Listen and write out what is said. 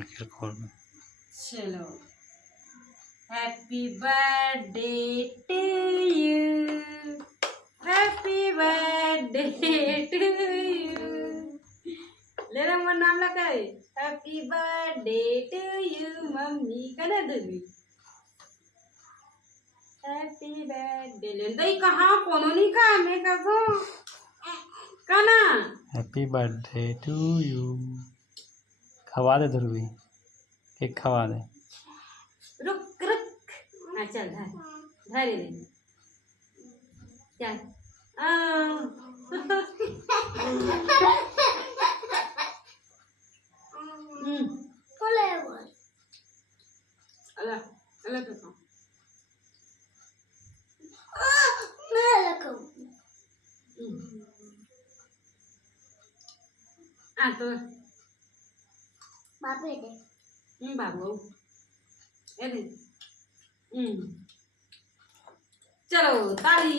आखिर खोल में। चलो happy birthday to you, happy birthday to you. ले रहा मोर नाम लगा happy birthday to you. Mummy Kana Devi happy birthday ले दई कहाँ कोनो नहीं का मैं कहो कना हैप्पी बर्थडे टू यू। खवा दे ध्रुवी, केक खवा दे। रुक रुक हाँ चल धर धर ले चल अल्लाह अल्लाह तो खाओ तो बाबू दे बाबू ए दे चलो ताली।